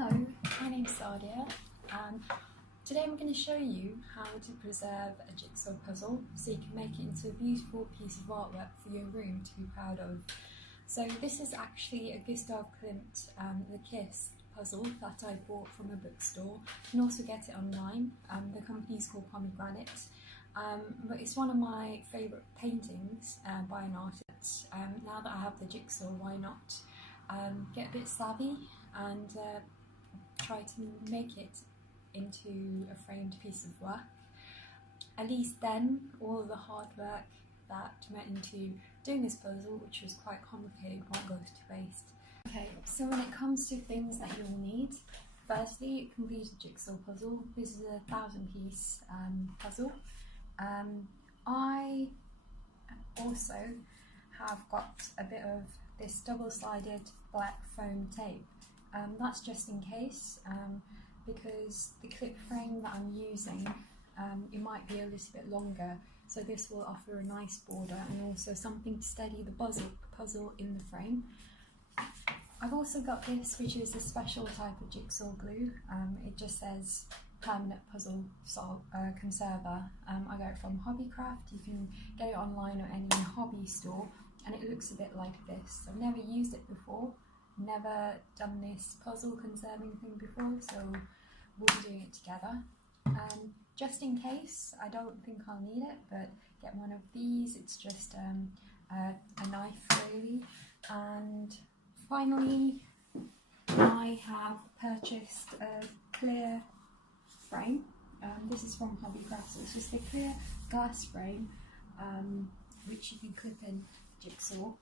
Hello, my name's Sadia and today I'm going to show you how to preserve a jigsaw puzzle so you can make it into a beautiful piece of artwork for your room to be proud of. So this is actually a Gustav Klimt The Kiss puzzle that I bought from a bookstore. You can also get it online. The company's called Pomegranate, but it's one of my favourite paintings by an artist. Now that I have the jigsaw, why not get a bit savvy and try to make it into a framed piece of work. At least then all of the hard work that went into doing this puzzle, which was quite complicated, won't go to waste. Okay, so when it comes to things that you'll need, firstly, complete a jigsaw puzzle. This is a 1000-piece puzzle. I also have got a bit of this double-sided black foam tape. That's just in case, because the clip frame that I'm using, it might be a little bit longer, so this will offer a nice border and also something to steady the puzzle in the frame. I've also got this, which is a special type of jigsaw glue. It just says permanent puzzle conserver. I got it from Hobbycraft. You can get it online or any hobby store, and it looks a bit like this. I've never used it before, never done this puzzle conserving thing before, so we'll be doing it together. Just in case, I don't think I'll need it, but get one of these. It's just a knife really. And finally, I have purchased a clear frame. This is from Hobbycraft, so it's just a clear glass frame which you can clip in jigsaw.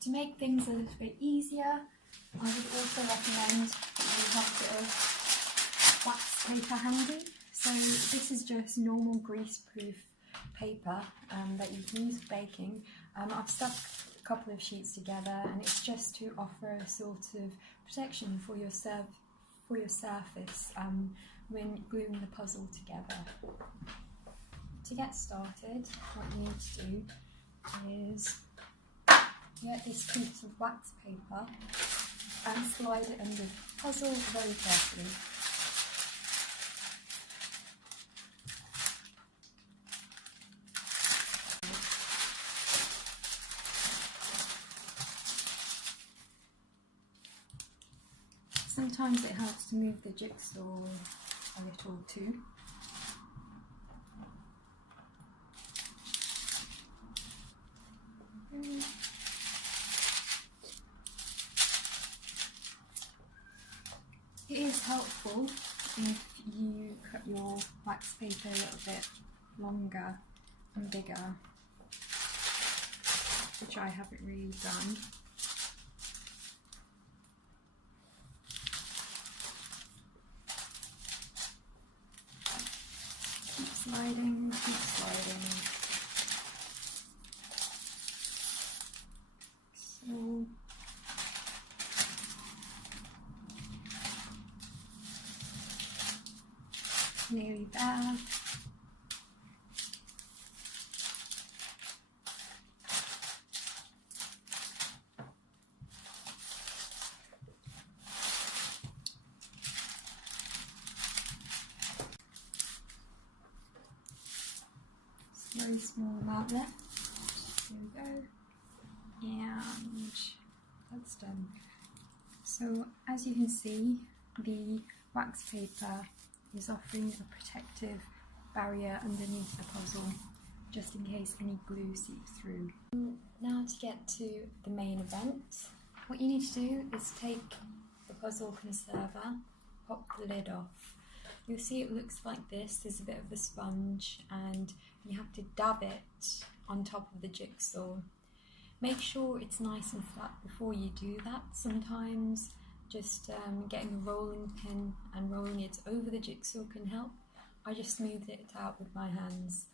To make things a little bit easier, I would also recommend you have a bit of wax paper handy. So this is just normal grease-proof paper that you can use for baking. I've stuck a couple of sheets together, and it's just to offer a sort of protection for your surface when gluing the puzzle together. To get started, what you need to do is get this piece of wax paper and slide it under the puzzle very carefully. Sometimes it helps to move the jigsaw a little too. It is helpful if you cut your wax paper a little bit longer and bigger, which I haven't really done. Keep sliding, keep sliding. So nearly there. Very small amount left. There we go. And that's done. So as you can see, the wax paper is offering a protective barrier underneath the puzzle, just in case any glue seeps through. Now to get to the main event, what you need to do is take the puzzle conserver, pop the lid off. You'll see it looks like this. There's a bit of a sponge and you have to dab it on top of the jigsaw. Make sure it's nice and flat before you do that. Sometimes just getting a rolling pin and rolling it over the jigsaw can help. I just smoothed it out with my hands.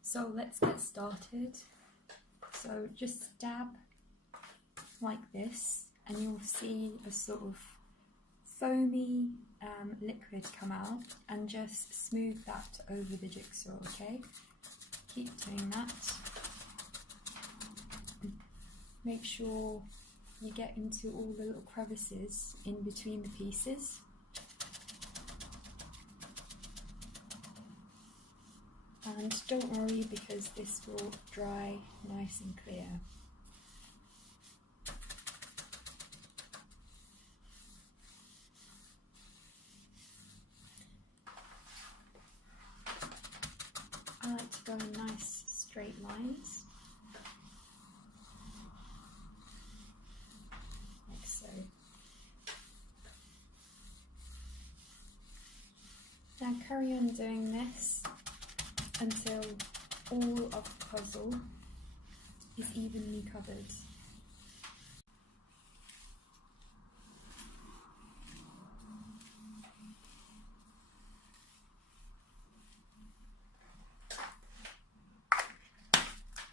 So let's get started. So just dab like this and you'll see a sort of foamy liquid come out, and just smooth that over the jigsaw, okay? Keep doing that. Make sure you get into all the little crevices in between the pieces. And don't worry, because this will dry nice and clear. I like to go in nice straight lines, like so. Now carry on doing this until all of the puzzle is evenly covered.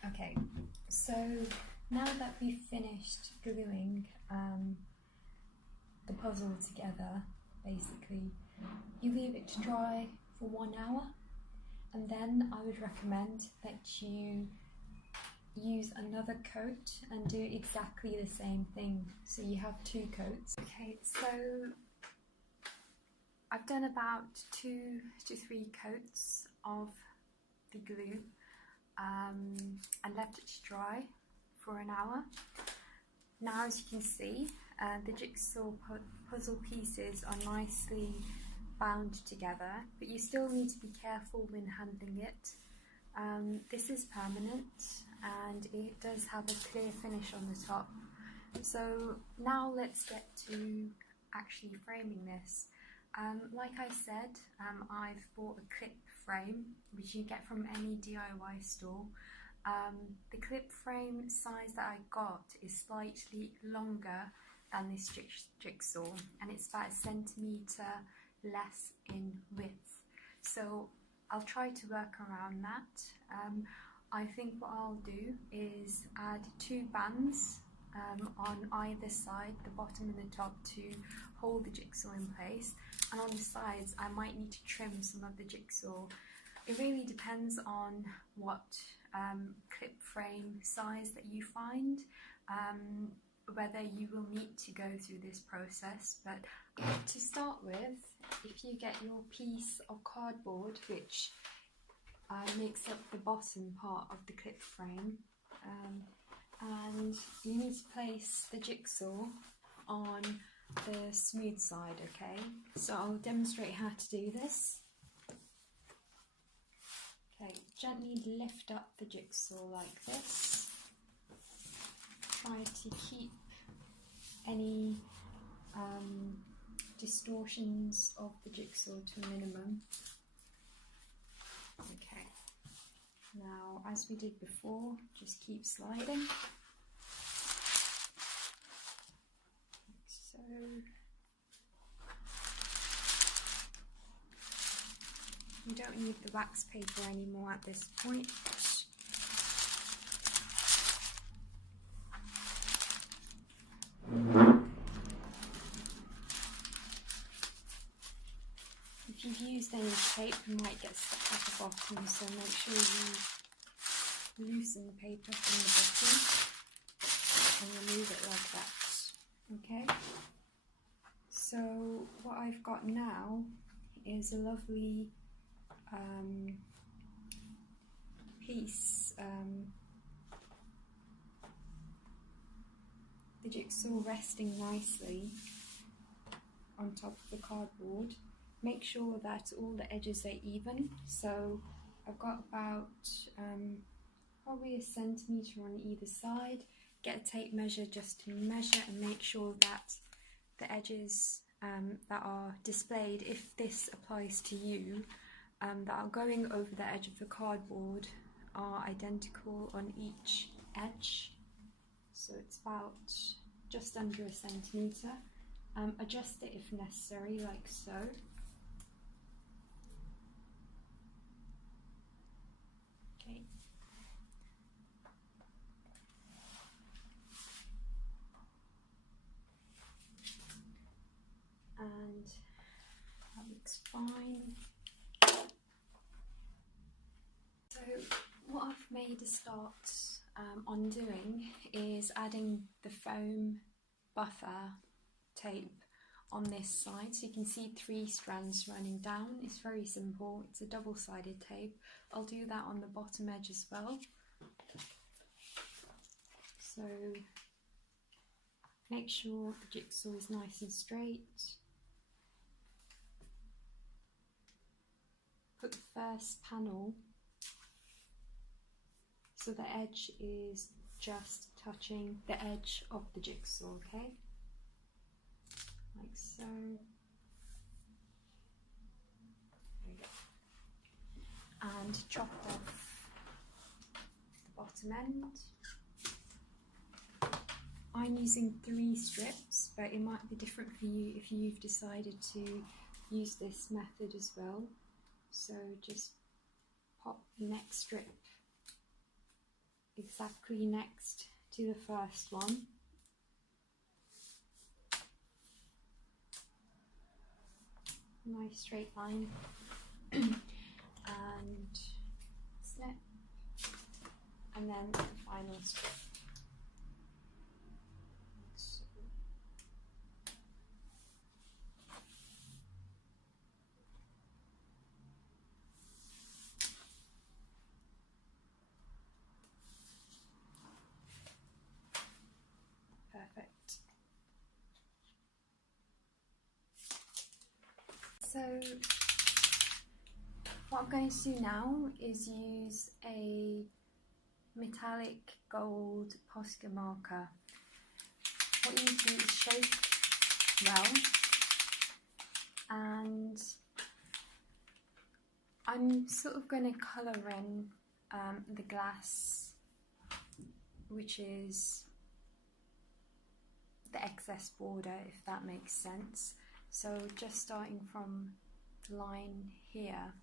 Okay, so now that we've finished gluing the puzzle together, basically, you leave it to dry for 1 hour, and then I would recommend that you use another coat and do exactly the same thing, so you have 2 coats. Okay, so I've done about 2 to 3 coats of the glue and left it to dry for an hour. Now, as you can see, the jigsaw puzzle pieces are nicely bound together, but you still need to be careful when handling it. This is permanent and it does have a clear finish on the top. So now let's get to actually framing this. Like I said, I've bought a clip frame, which you get from any DIY store. The clip frame size that I got is slightly longer than this jigsaw, and it's about 1 centimetre less in width. So I'll try to work around that. I think what I'll do is add 2 bands on either side, the bottom and the top, to hold the jigsaw in place, and on the sides I might need to trim some of the jigsaw. It really depends on what clip frame size that you find, whether you will need to go through this process. But to start with, if you get your piece of cardboard, which makes up the bottom part of the clip frame, and you need to place the jigsaw on the smooth side, okay? So I'll demonstrate how to do this. Okay, gently lift up the jigsaw like this. Try to keep any distortions of the jigsaw to a minimum. Okay, now as we did before, just keep sliding. Like so. You don't need the wax paper anymore at this point. If you've used any tape, you might get stuck at the bottom, so make sure you loosen the paper from the bottom and remove it like that. Okay? So what I've got now is a lovely piece. The jigsaw resting nicely on top of the cardboard. Make sure that all the edges are even. So I've got about probably 1 centimetre on either side. Get a tape measure just to measure and make sure that the edges that are displayed, if this applies to you, that are going over the edge of the cardboard are identical on each edge. So it's about just under 1 centimetre. Adjust it if necessary, like so. Okay. And that looks fine. So what I've made a start on doing is adding the foam buffer tape on this side, so you can see 3 strands running down. It's very simple, it's a double-sided tape. I'll do that on the bottom edge as well. So make sure the jigsaw is nice and straight. Put the first panel so the edge is just touching the edge of the jigsaw, okay? Like so. There we go. And chop off the bottom end. I'm using 3 strips, but it might be different for you if you've decided to use this method as well. So just pop the next strip exactly next to the first one. Nice straight line. And snip. And then the final strip. Perfect. So what I'm going to do now is use a metallic gold Posca marker. What you need to do is shake well, and I'm sort of going to colour in the glass, which is the excess border, if that makes sense. So just starting from the line here,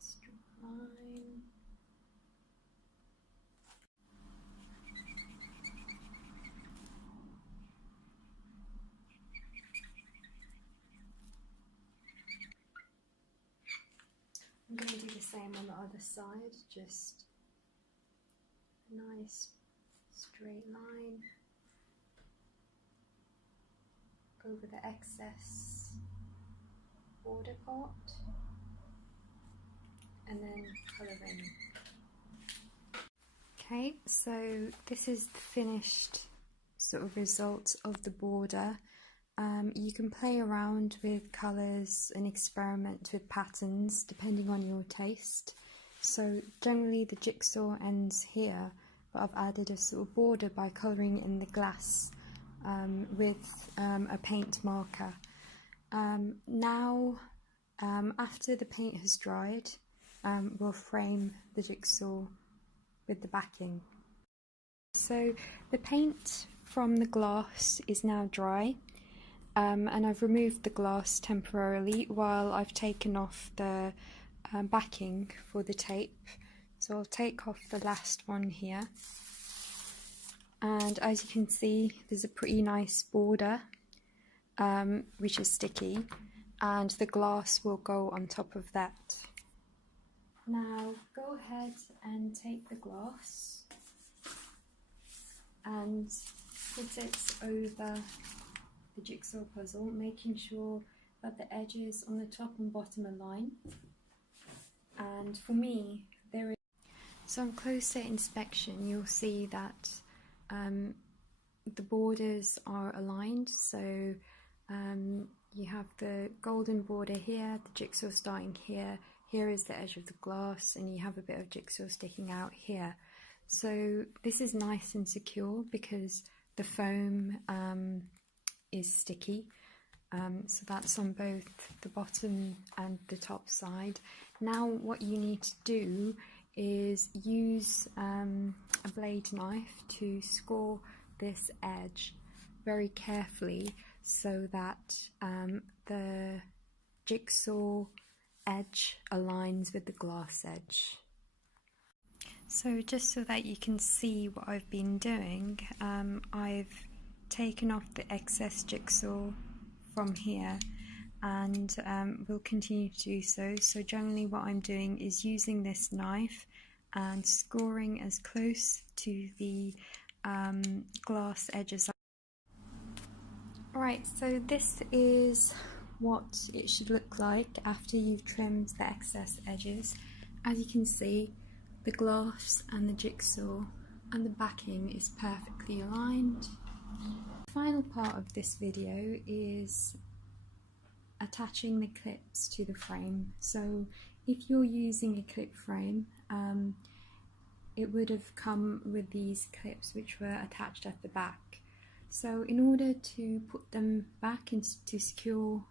straight line, I'm going to do the same on the other side, just a nice straight line over the excess border part, and then colour in. Okay, so this is the finished sort of result of the border. You can play around with colours and experiment with patterns depending on your taste. So generally the jigsaw ends here, but I've added a sort of border by colouring in the glass with a paint marker. Now, after the paint has dried, we'll frame the jigsaw with the backing. So the paint from the glass is now dry. And I've removed the glass temporarily while I've taken off the backing for the tape. So I'll take off the last one here, and as you can see there's a pretty nice border which is sticky, and the glass will go on top of that. Now go ahead and take the glass and put it over the jigsaw puzzle, making sure that the edges on the top and bottom align. And for me, so on closer inspection you'll see that the borders are aligned. So you have the golden border here, the jigsaw starting here, here is the edge of the glass, and you have a bit of jigsaw sticking out here. So this is nice and secure because the foam is sticky. So that's on both the bottom and the top side. Now what you need to do is use a blade knife to score this edge very carefully so that the jigsaw edge aligns with the glass edge. So just so that you can see what I've been doing, I've taken off the excess jigsaw from here and will continue to do so. So generally what I'm doing is using this knife and scoring as close to the glass edges. Alright, so this is what it should look like after you've trimmed the excess edges. As you can see, the glass and the jigsaw and the backing is perfectly aligned. The final part of this video is attaching the clips to the frame. So if you're using a clip frame, it would have come with these clips which were attached at the back. So in order to put them back in to secure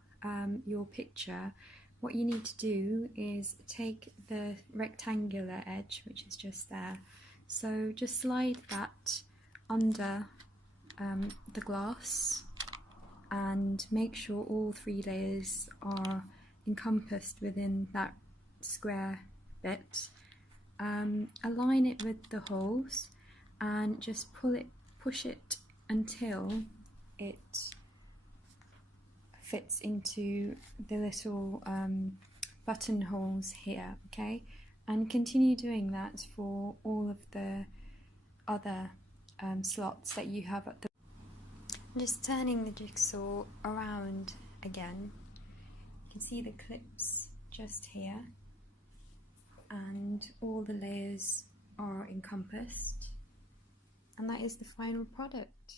your picture, what you need to do is take the rectangular edge, which is just there, so just slide that under the glass and make sure all 3 layers are encompassed within that square bit. Align it with the holes and just push it until it fits into the little buttonholes here, okay? And continue doing that for all of the other slots that you have at the... Just turning the jigsaw around again, you can see the clips just here and all the layers are encompassed, and that is the final product.